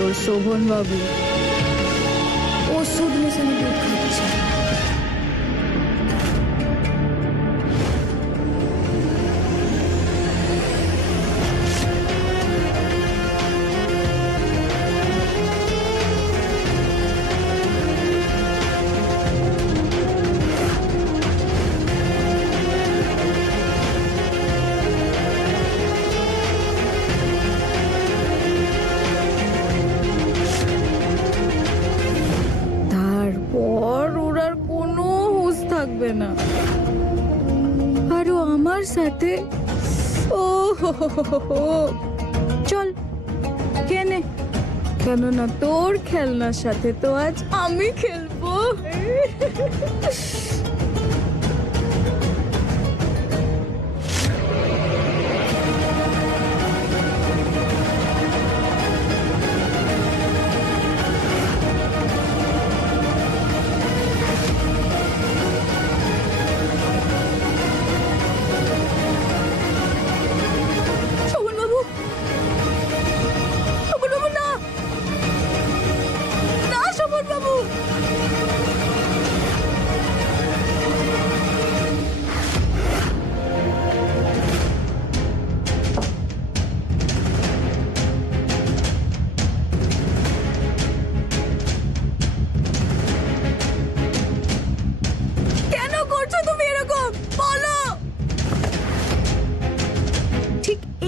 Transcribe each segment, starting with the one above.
তোর শোভন বাবু ওষুধ মেশানো দুধ খাচ্ছে। না আরো আমার সাথে ও চল কেনে, কেননা তোর খেলনার সাথে তো আজ আমি খেলবো।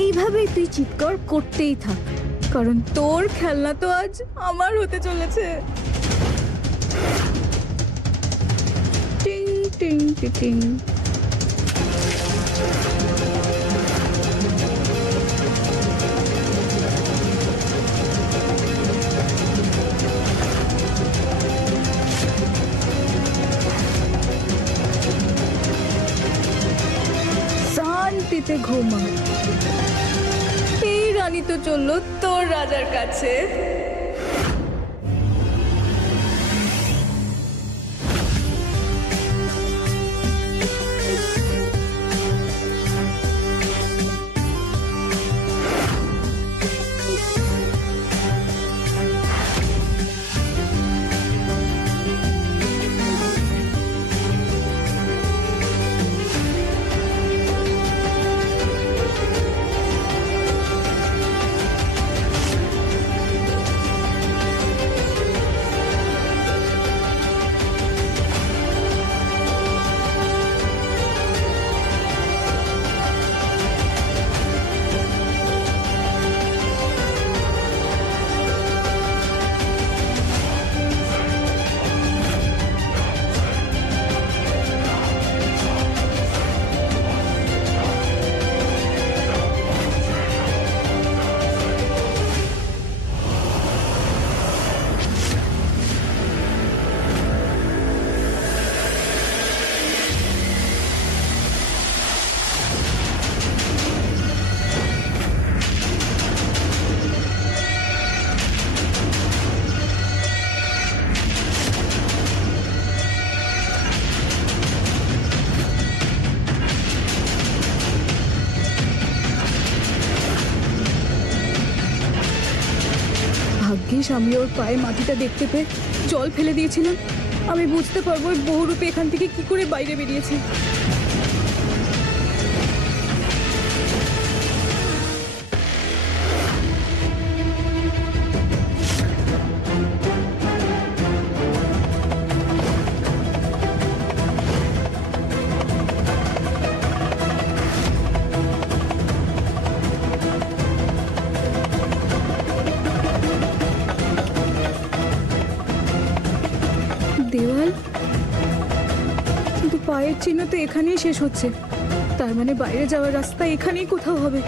এইভাবেই তুই চিৎকার করতেই থাক, কারণ তোর খেলনা তো আজ আমার হতে চলেছে। টিং টিং টিং শান্তিতে ঘুমা। এই রানী তো চললো তোর রাজার কাছে। ভাগ্যিস আমি ওর পায়ে মাটিটা দেখতে পেয়ে জল ফেলে দিয়েছিলাম। আমি বুঝতে পারবো ওই বহুরূপে এখান থেকে কি করে বাইরে বেরিয়েছে। দেওয়াল, কিন্তু পায়ের চিহ্ন তো এখানেই শেষ হচ্ছে, তার মানে বাইরে যাওয়ার রাস্তা এখানেই কোথাও হবে।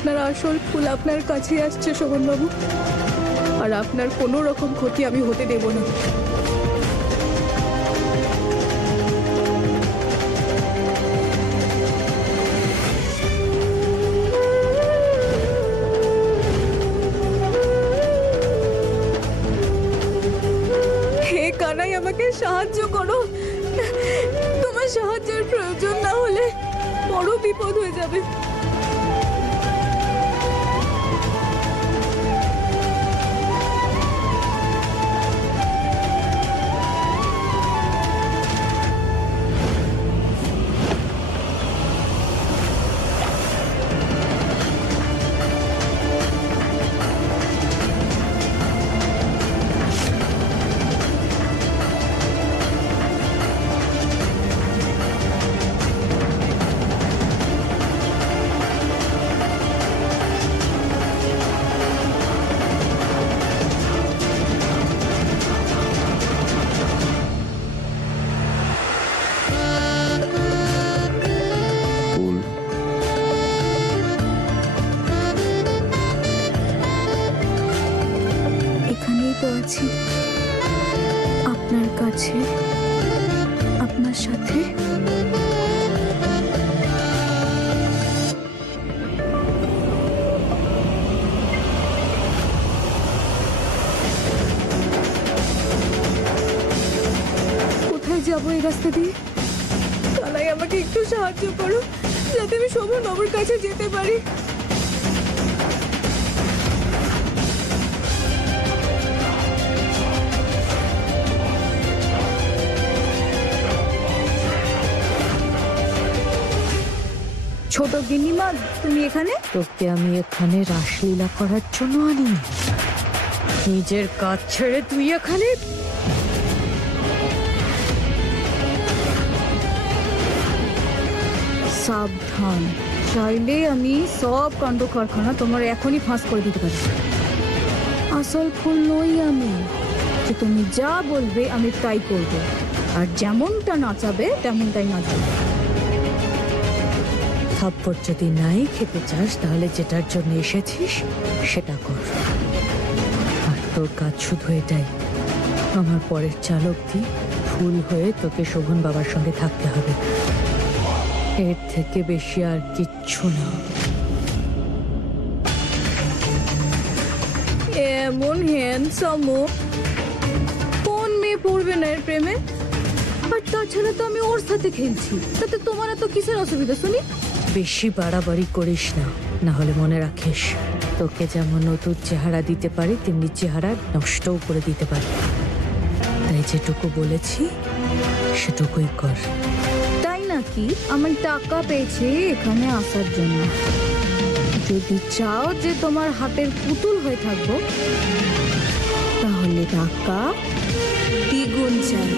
আপনার আসল ফুল আপনার কাছে আসছে শোভনবাবু, আর আপনার কোনো রকম ক্ষতি আমি হতে দেব না। হে কানাই, আমাকে সাহায্য করো। তোমার সাহায্যের প্রয়োজন না হলে বড় বিপদ হয়ে যাবে। এখানেই তো আছি, আপনার কাছে, আপনার সাথে। কোথায় যাবো এই রাস্তা দিয়ে? কানাই, আমাকে একটু সাহায্য করো যাতে আমি শোভনবাবুর কাছে যেতে পারি। ছোট গিন্নিমা, তুমি এখানে? তোকে আমি এখানে রাসলীলা করার জন্য আনি। নিজের কাজ ছেড়ে তুই এখানে? সাবধান, চাইলে আমি সব কাণ্ড কারখানা তোমার এখনই ফাঁস করে দিতে পারি। আসল ফুল নই আমি, যে তুমি যা বলবে আমি তাই করব, আর যেমনটা নাচাবে তেমনটাই নাচবে। থাপ্পড় যদি নাই খেতে চাস তাহলে যেটার জন্য এসেছিস সেটা কর। আর তোর কাজ শুধু এটাই, আমার পরের চালক দি ফুল হয়ে তোকে শোভন বাবার সঙ্গে থাকতে হবে। এর থেকে বেশি আর কিচ্ছু না। এমন হ্যান্ডসাম কোন মেয়ে পড়বে না এর প্রেমে? আর তাছাড়া তো আমি ওর সাথে খেলছি, তাতে তোমার এত কিসের অসুবিধা শুনি? বেশি বাড়াবাড়ি করিস না, না হলে মনে রাখিস তোকে যেমন নতুন চেহারা দিতে পারি তেমনি চেহারা নষ্টও করে দিতে পারি। তাই যেটুকু বলেছি সেটুকুই কর। তাই নাকি? আমি টাকা পেয়েছি এখানে আসার জন্য। যদি চাও যে তোমার হাতের পুতুল হয়ে থাকবো তাহলে টাকা দ্বিগুণ চাই।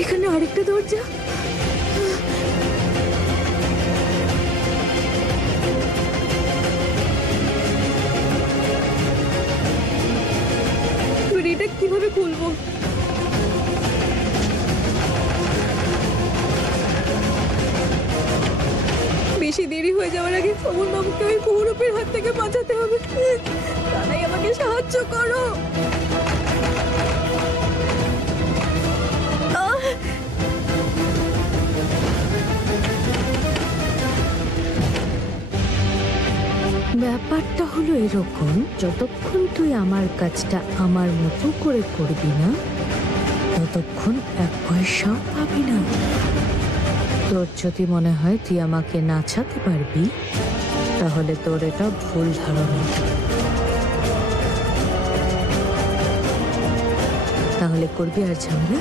এখানে আরেকটা দরজা। এটা কিভাবে খুলবো? বেশি দেরি হয়ে যাওয়ার আগে শোভনবাবুকে ওই বহুরূপের হাত থেকে বাঁচাতে হবে। কানাই, আমাকে সাহায্য করো। ব্যাপারটা হলো এরকম, যতক্ষণ তুই আমার কাজটা আমার মতো করে করবি না ততক্ষণ এক পয়সাও পাবি না। তোর যদি মনে হয় তুই আমাকে নাচাতে পারবি তাহলে তোর এটা ভুল ধারণা। তাহলে করবি আর ঝামেলা?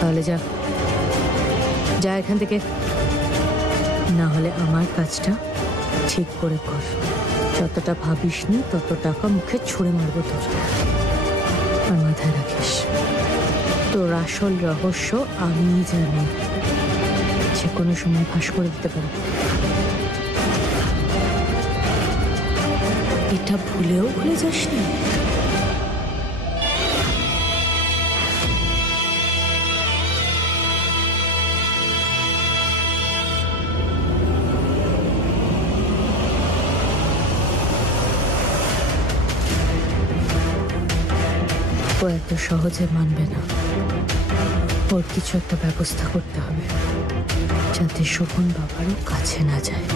তাহলে যা যা এখান থেকে, না হলে আমার কাজটা ঠিক করে কর। যতটা ভাবিস নি তত টাকা মুখে ছুঁড়ে মারবো তোর। আর মাথায় রাখিস তোর আসল রহস্য আমিই জানি, যে কোনো সময় ফাঁস করে দিতে পারি। এটা ভুলেও ভুলে যাসনি? ও এত সহজে মানবে না। ওর কিছু একটা ব্যবস্থা করতে হবে যাতে শোভন বাবারও কাছে না যায়।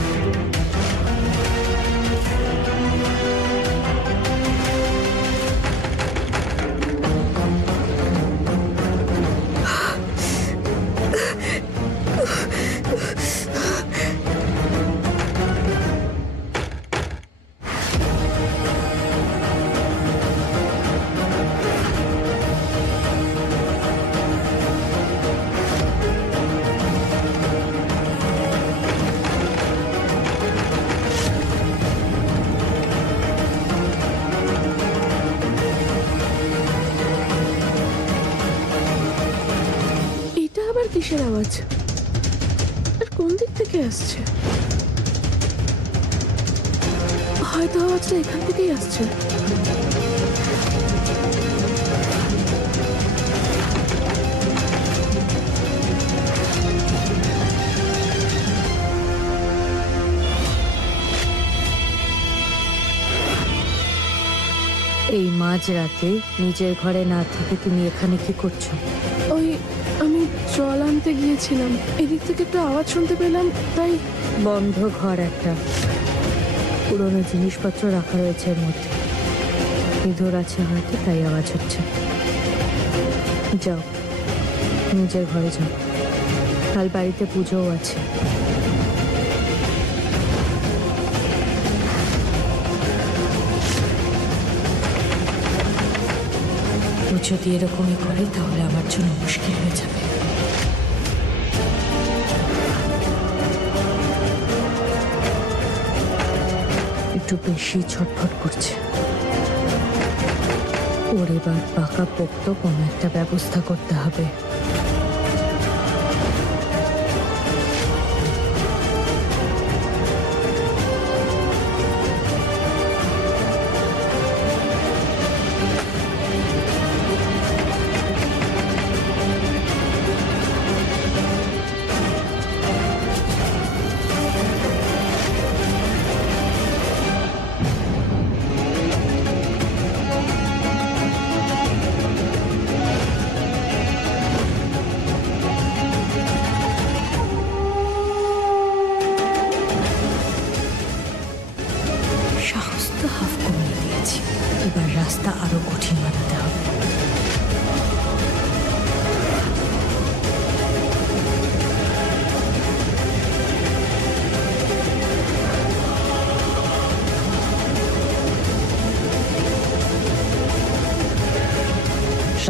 কিসের আওয়াজ? আর কোন দিক থেকে আসছে? হয়তো আওয়াজটা এখান থেকেই আসছে। এই মাঝরাতে নিজের ঘরে না থেকে তুমি এখানে কি করছো? ওই আমি জল আনতে গিয়েছিলাম, এদিক থেকে একটা আওয়াজ শুনতে পেলাম, তাই। বন্ধ ঘর একটা, পুরনো জিনিসপত্র রাখা রয়েছে এর মধ্যে, ইঁদুর আছে হয়তো, তাই আওয়াজ হচ্ছে। যাও নিজের ঘরে যাও, কাল বাড়িতে পুজোও আছে। ও যদি এরকমই করে তাহলে আমার জন্য মুশকিল হয়ে যাবে। একটু বেশি ছটফট করছে। ওর এবার পাকা পোক্ত কোনো একটা ব্যবস্থা করতে হবে। এবার রাস্তা আরো কঠিন বানাতে হবে।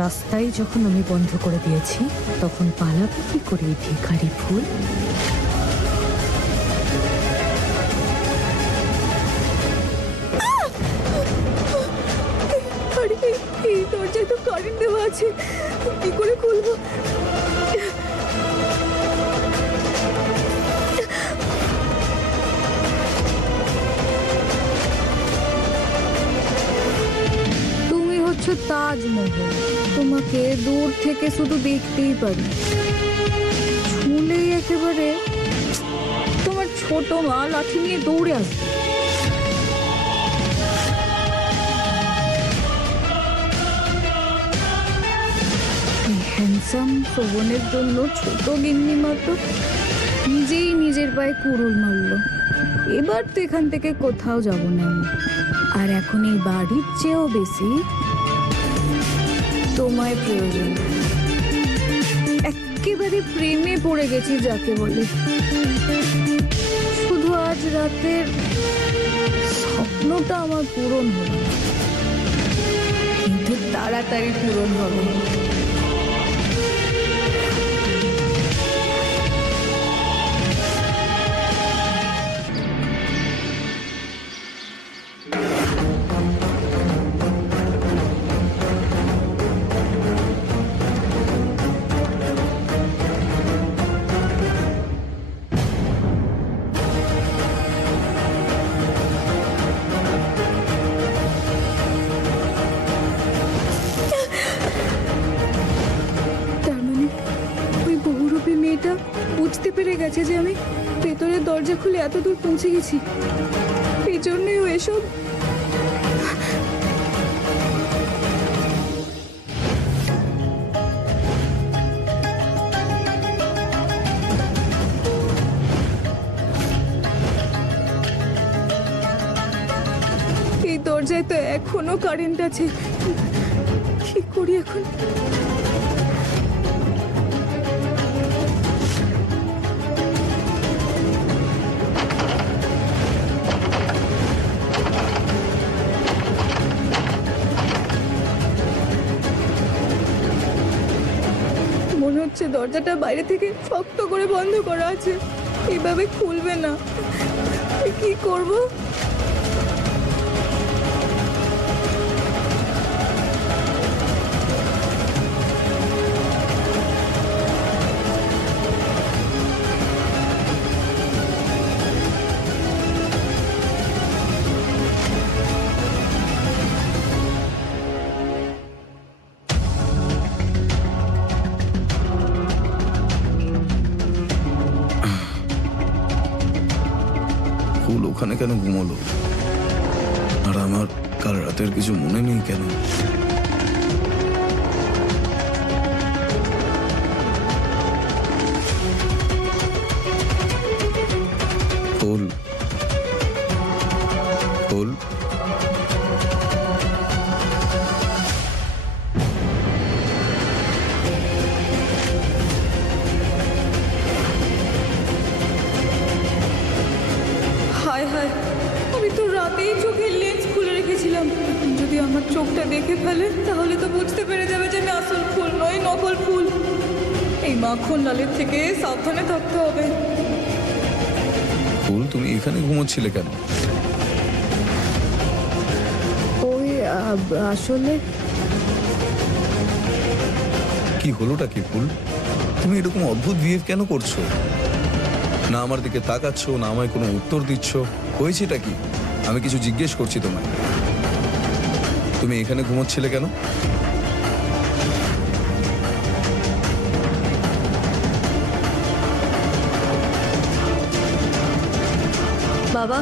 রাস্তায় যখন আমি বন্ধ করে দিয়েছি তখন পালাবো কি করে ভিখারি ফুল? এই দরজায় তো কারেন্ট দেওয়া আছে, কি করে খুলবো? তুমি হচ্ছে তাজমহল, তোমাকে দূর থেকে শুধু দেখতেই পারি, ছুঁলেই একেবারে তোমার ছোট মা লাঠি নিয়ে দৌড়ে আসবে। হ্যান্ডসাম শোভনের জন্য ছোট গিন্নি মাত্র নিজেই নিজের পায়ে কুড়ুল মারলো। এবার তো এখান থেকে কোথাও যাব না আমি, আর এখন এই বাড়ির চেয়েও বেশি তোমায় প্রয়োজন। একেবারে প্রেমে পড়ে গেছি যাকে বলে। শুধু আজ রাতের স্বপ্নটা আমার পূরণ হলো, কিন্তু তাড়াতাড়ি পূরণ হবে। এটা বুঝতে পেরে গেছে যে আমি ভেতরের দরজা খুলে এত দূর পৌঁছে গেছি। এই জন্যই ও এসব। এই দরজায় তো এখনো কারেন্ট আছে, কি করি এখন? মনে হচ্ছে দরজাটা বাইরে থেকে শক্ত করে বন্ধ করা আছে, এইভাবে খুলবে না। কি করব? ফুল ওখানে কেন ঘুমোলো? আর আমার কাল রাতের কিছু মনে নেই কেন? ফুল, ফুল, হায় হায়, আমি তো রাতেই চোখের লেন্স খুলে রেখেছিলাম। যদি আমার চোখটা দেখে ফেলে তাহলে তো বুঝতে পেরে যাবে যে আমি আসল ফুল নই, নকল ফুল। এই মাখন লালের থেকে সাবধানে থাকতে হবে। ফুল, তুমি এখানে ঘুমোচ্ছিলে কেন? ওই আসলে কি হলোটা কি ফুল? তুমি এরকম অদ্ভুত বিহেভ কেন করছো? না আমার দিকে তাকাচ্ছ, না আমায় কোনো উত্তর দিচ্ছ। হয়েছেটা কি? আমি কিছু জিজ্ঞেস করছি তোমায়। তুমি এখানে ঘুমোচ্ছিলে কেন? বাবা,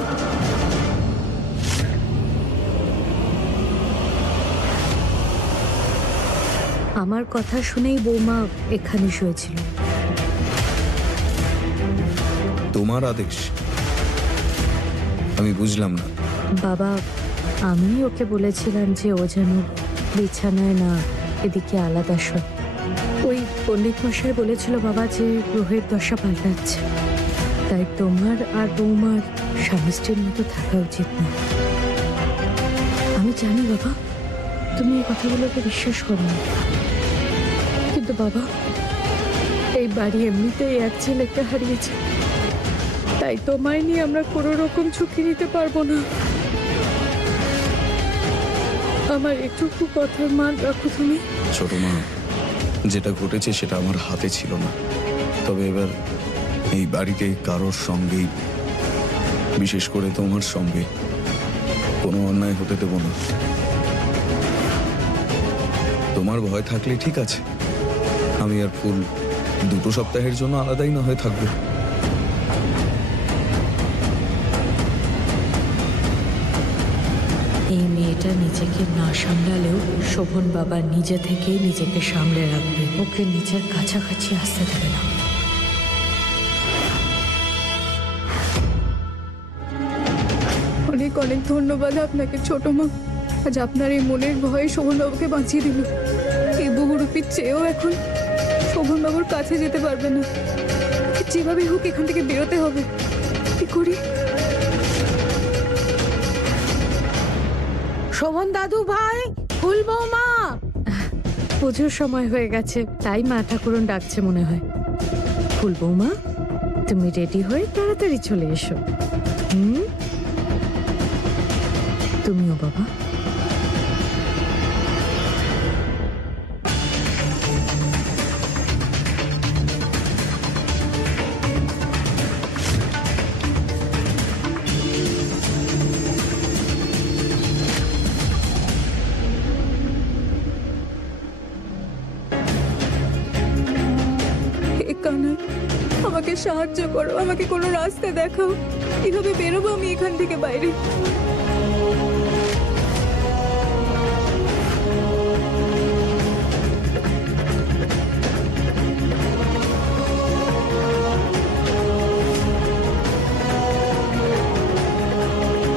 আমার কথা শুনেই বৌমা এখানে শুয়েছিল। তোমার আদেশ? আমি বুঝলাম না। বাবা, আমি ওকে বলেছিলাম যে ও যেন বিছানায় না, এদিকে আলাদা শোয়। ওই পণ্ডিত মশাই বলেছিল বাবা যে গ্রহের দশা পাল্টাচ্ছে, তাই তোমার আর বৌমার স্বামী স্ত্রীর মতো থাকা উচিত না। আমি জানি বাবা, তুমি এই কথাগুলোকে বিশ্বাস করো না, কিন্তু বাবা, এই বাড়ি এমনিতেই এক ছেলেকে হারিয়েছে, তাই তোমায় নিয়ে আমরা কোনো রকম ঝুঁকি নিতে পারবো না। আমার এটুকু কথার মান রাখো তুমি। ছোট মা, যেটা ঘটেছে সেটা আমার হাতে ছিল না। তবে এবার এই বাড়িতে কারোর সঙ্গেই, বিশেষ করে তোমার সঙ্গে, কোনো অন্যায় হতে দেব না। তোমার ভয় থাকলে ঠিক আছে, আমি আর ফুল 2 সপ্তাহের জন্য আলাদাই না হয়ে থাকবো। এই মেয়েটা নিজেকে না সামলালেও শোভন বাবা নিজে থেকেই নিজেকে সামলে রাখবে, ওকে নিজের কাছাকাছি আসতে দেবে না। অনেক অনেক ধন্যবাদ আপনাকে ছোট মা। আজ আপনার এই মনের ভয়ে শোভনবাবুকে বাঁচিয়ে দিল। এই বহুরূপীর চেয়েও এখন শোভনবাবুর কাছে যেতে পারবে না। যেভাবে হোক এখান থেকে বেরোতে হবে। কি করি? শোভন দাদু ভাই, ফুল বৌমা, পুজোর সময় হয়ে গেছে, তাই মা ঠাকুরন ডাকছে মনে হয়। ফুল বৌমা, তুমি রেডি হয়ে তাড়াতাড়ি চলে এসো। তুমিও বাবা। কানাই, আমাকে সাহায্য করো, আমাকে কোনো রাস্তা দেখাও। কিভাবে বেরোবো আমি এখান থেকে বাইরে?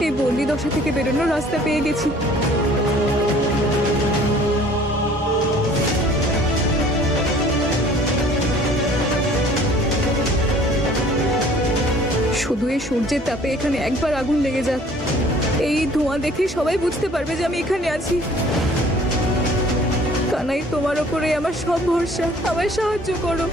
এই বন্দি দশা থেকে বেরোনোর রাস্তা পেয়ে গেছি। শুধু এই সূর্যের তাপে এখানে একবার আগুন লেগে যাক, এই ধোঁয়া দেখে সবাই বুঝতে পারবে যে আমি এখানে আছি। কানাই, তোমার ওপরে আমার সব ভরসা, আমায় সাহায্য করো।